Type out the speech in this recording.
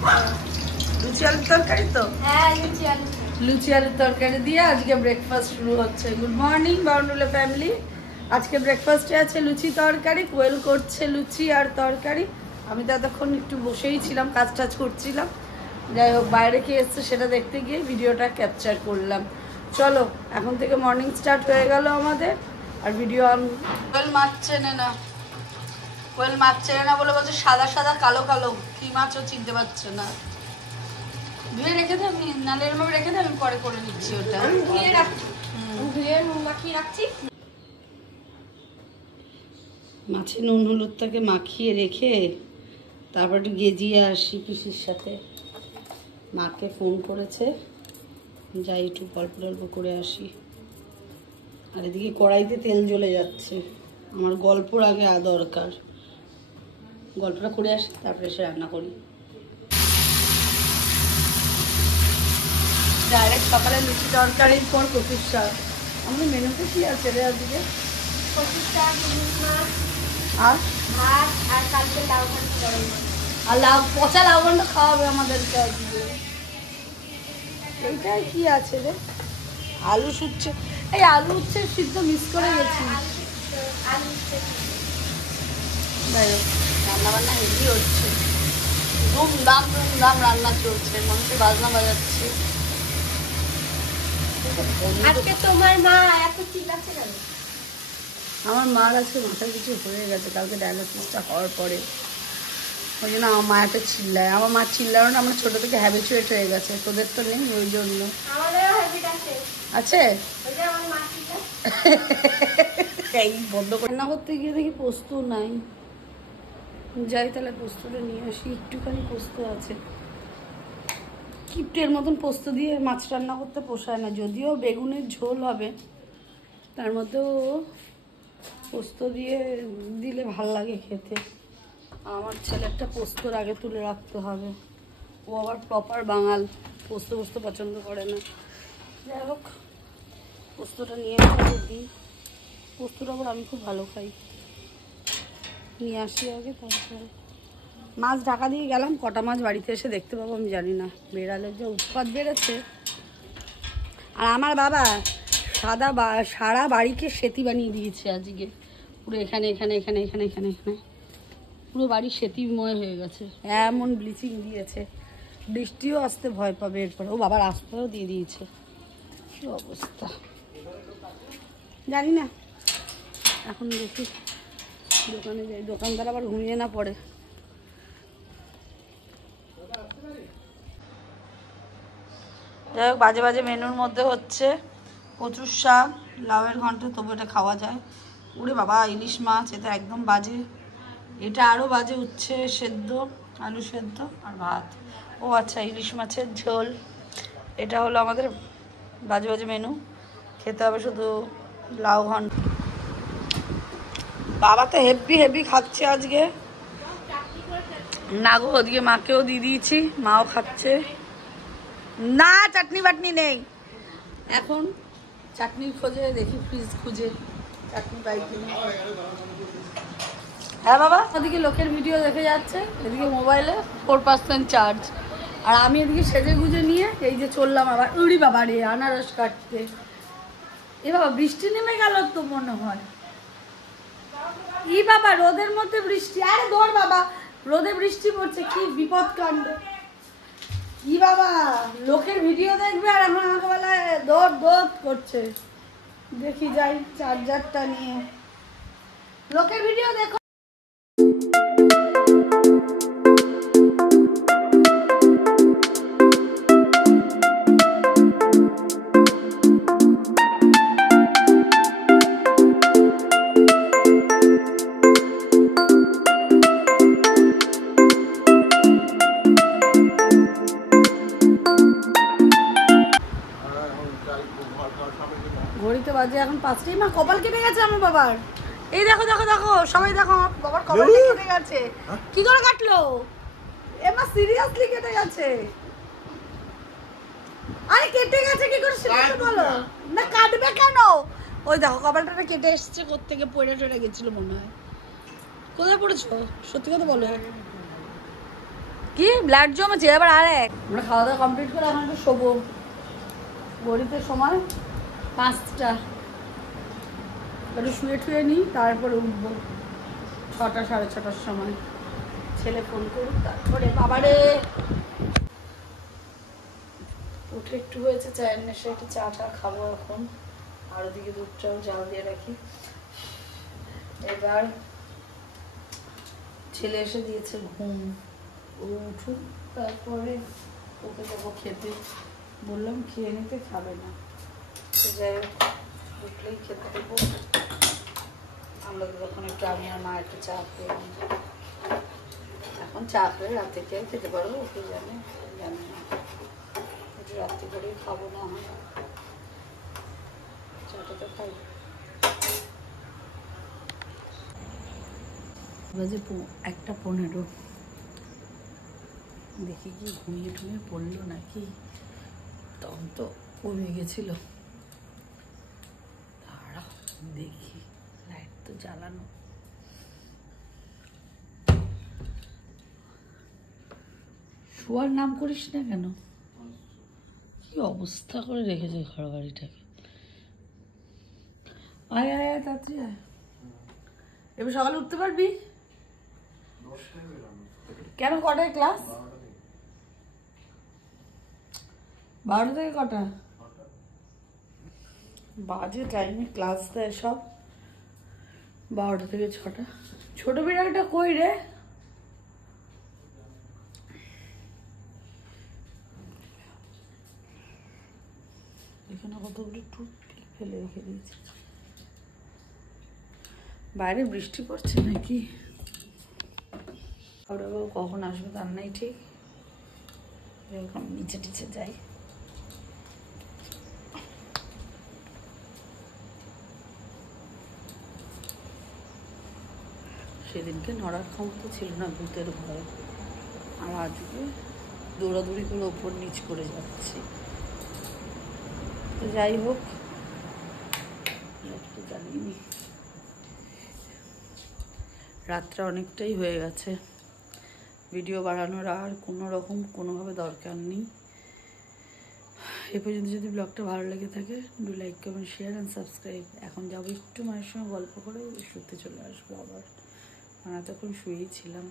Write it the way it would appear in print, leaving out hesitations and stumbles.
লুচি আলুর তরকারি তো? হ্যাঁ, লুচি আলুর তরকারি দিয়ে আজকে ব্রেকফাস্ট শুরু হচ্ছে। Good morning Boundule family. আজকে ব্রেকফাস্টে আছে লুচি তরকারি। কোয়েল করছে লুচি আর তরকারি। আমি তো এতক্ষণ একটু বসেই ছিলাম, কাজ টাজ করছিলাম। যাই হোক, বাইরে কি এসছে সেটা দেখতে গিয়ে ভিডিওটা ক্যাপচার করলাম। চলো, এখন থেকে মর্নিং স্টার্ট হয়ে গেল আমাদের। আর ভিডিও অন। কোয়েল মাছ চেনে না, কোয়েল মাছ চেনে না বলে বলছে সাদা সাদা কালো কালো, কি মাছও চিনতে পারছে না। ধুয়ে রেখে দে, আমি নালে এরমভাবে রেখে দে, আমি পরে করে নিচ্ছি ওটা। ধুয়ে রাখছি, ধুয়ে নুন মাখিয়ে রাখছি। মাছে নুন হলুদটাকে মাখিয়ে রেখে তারপর একটু গেজিয়ে আসি পিসির সাথে। মাকে ফোন করেছে, যাই একটু গল্প টল্প করে আসি। আর এদিকে কড়াইতে তেল জ্বলে যাচ্ছে। আমার গল্পর আগে দরকার, গল্পটা করে আসি তারপরে এসে রান্না করি। ডাইরেক্ট সকালে লুচি তরকারির পর কচুর শাক। আমাদের মেনুতে কি আছে রে আজকে? কচুর শাক, ইলিশ মাছ আর ভাত, আর কালকে লাউ ঘন্ট গরম মাছ। আর লাউ, পচা লাউ ঘন্ট খাওয়াবে আমাদেরকে আজকে। এইটাই কি আছে রে? আলু সুচ্ছে। এই আলু উচ্ছে সিদ্ধ মিস করে গেছি। যাই হোক, রান্নাবান্না হেভি হচ্ছে, ধুমধাম ধুমধাম রান্না চলছে, মানুষের বাজনা বাজাচ্ছে। আজকে তোমার মা এত চিল্লাচ্ছে কেন? আমার মার আজকে মাথায় কিছু হয়ে গেছে কালকে ডায়ালিসিসটা হওয়ার পরে, ওই জন্য আমার মা এত চিল্লায়। আমার মা চিল্লানো আমরা ছোটো থেকে হ্যাবিচুয়েট হয়ে গেছে, তোদের তো নেই ওই জন্য। আছে এই বন্ধ করে রান্না করতে গিয়ে দেখি পোস্ত নাই। যাই তাহলে পোস্তটা নিয়ে আসি। একটুখানি পোস্ত আছে, কিপ্টের মতন পোস্ত দিয়ে মাছ রান্না করতে পোষায় না। যদিও বেগুনের ঝোল হবে, তার মধ্যেও পোস্ত দিয়ে দিলে ভাল লাগে খেতে। আমার ছেলেরটা পোস্তর আগে তুলে রাখতে হবে, ও আবার প্রপার বাঙাল, পোস্ত পোস্ত পছন্দ করে না। যাই হোক, পোস্তটা নিয়ে দিই। পোস্তটা আবার আমি খুব ভালো খাই। নিয়ে আসি আগে, তারপরে মাছ ঢাকা দিয়ে গেলাম। কটা মাছ বাড়িতে এসে দেখতে পাবো আমি জানি না, বেড়ালের যে উৎপাত বেড়েছে। আর আমার বাবা সারা বাড়িকে সেতী বানিয়ে দিয়েছে আজকে, পুরো এখানে এখানে এখানে এখানে এখানে এখানে পুরো বাড়ি সেতীময় হয়ে গেছে, এমন ব্লিচিং দিয়েছে। বৃষ্টিও আসতে ভয় পাবে এরপর। ও বাবার রাস্তাও দিয়ে দিয়েছে, কি অবস্থা জানি না। এখন দেখি দোকানে যাই, দোকানদার আবার ঘুমিয়ে না পড়ে। যাই হোক, বাজে বাজে মেনুর মধ্যে হচ্ছে কচুর শাক, লাউয়ের ঘন্ট, তবু এটা খাওয়া যায়। ওরে বাবা, ইলিশ মাছ, এটা একদম বাজে। এটা আরও বাজে, উচ্ছে সেদ্ধ, আলু সেদ্ধ আর ভাত। ও আচ্ছা, ইলিশ মাছের ঝোল। এটা হলো আমাদের বাজে বাজে মেনু। খেতে হবে শুধু লাউ ঘন্ট। বাবা তো হেভি হেভি খাচ্ছে আজকে। না গো, ওদিকে মাকেও দিয়ে দিয়েছি, মাও খাচ্ছে। না, চাটনি বাটনি নেই এখন। চাটনির খোঁজে দেখি, ফ্রিজ খুঁজে চাটনি পাই কিনা। হ্যাঁ বাবা, ওদিকে লোকের ভিডিও দেখে যাচ্ছে, এদিকে মোবাইলে 4% চার্জ। আর আমি এদিকে সেজে গুজে নিয়ে এই যে চললাম আবার। উড়ি বাবা রে, আনারস কাটতে। এ বাবা, বৃষ্টি নেমে গেল তো মনে হয়। ই বাবা, রোদের মধ্যে বৃষ্টি। আরে দৌড় বাবা, রোদে বৃষ্টি পড়ছে, কি বিপদ কাণ্ড। কি বাবা, লোকের ভিডিও দেখবে আর এখন আমাকে বেলায় দৌড় দৌড় করছে। দেখি যাই চার্জারটা নিয়ে। লোকের ভিডিও দেখো। ঘড়িতে বাজে এখন 5টাই। মা, কপাল কেটে গেছে আমার বাবার। এই দেখো দেখো দেখো, সবাই দেখো, আমার বাবার কপালটা কেটে গেছে। কি করে কাটলো? এমা সিরিয়াসলি কেটে গেছে। আরে কেটে গেছে কি করে সেটা বলো না। কাটবে কেন? ওই দেখো, কপালটা কেটে এসছে, কোত্থেকে পড়ে টড়ে গেছিল মনে হয়। কোথায় পড়েছো? সত্যি কথা বলো। কি ব্লাড জমেছে এবার আরেক। আমরা খাওয়া দাওয়া কমপ্লিট করে এখন একটু শোবো। ঘড়িতে সময় 5টা, একটু শুয়ে টুয়ে নিই, তারপরে উঠবো 6টা 6:30টার সময়। ছেলে ফোন করুক তারপরে। বাবারে উঠে একটু হয়েছে চায়ের নেশে, একটু চা খাবো এখন। আর ওদিকে দুধটাও জাল দিয়ে রাখি। এবার ছেলে এসে দিয়েছে ঘুম, ও উঠুন তারপরে ওকে দেবো খেতে। বললাম খেয়ে নিতে, খাবে না। তো যাই হোক উঠলেই খেতে দেবো। আমরা তখন একটু আমি আর মা একটু চা খেয়ে, এখন চা খেয়ে রাতে খেয়ে খেতে পারবো, ওকে জানে না, একটু রাত্রি করেই খাবো না হয়, চাটা তো খাই। বাজে 1:15। দেখি কি ঘুমিয়ে টুমিয়ে পড়লো নাকি, তখন তো কমে গেছিল। দাঁড়া দেখি, লাইট তো জ্বালানো। শোয়ার নাম করিস না কেন? কি অবস্থা করে রেখেছে ঘর বাড়িটাকে। আয় আয় আয় তাড়াতাড়ি আয়। এবার সকালে উঠতে পারবি? কেন, কটায় ক্লাস? 12টা থেকে কটা? বাজে টাইমে ক্লাস দেয় সব, 12টা থেকে 6টা। ছোট বিড়ালটা কই রে? এখানে কতগুলো টুথপিক ফেলে রেখে দিয়েছি। বাইরে বৃষ্টি পড়ছে নাকি? ওরা কখন আসবে তার নাই ঠিক। এরকম নিচে টিচে যাই। সেদিনকে নড়ার ক্ষমতা ছিল না ভূতের ভয়, আর আজকে দৌড়াদৌড়ি করে ওপর নিচ করে যাচ্ছি। তো যাই হোক, একটু জানিনি, রাতটা অনেকটাই হয়ে গেছে। ভিডিও বাড়ানোর আর কোনোভাবে দরকার নেই। এ পর্যন্ত যদি ব্লগটা ভালো লেগে থাকে, do like comment share and subscribe. এখন যাবো একটু মায়ের সঙ্গে গল্প করে শুতে চলে আসবো আবার, মানে তখন শুয়েই ছিলাম।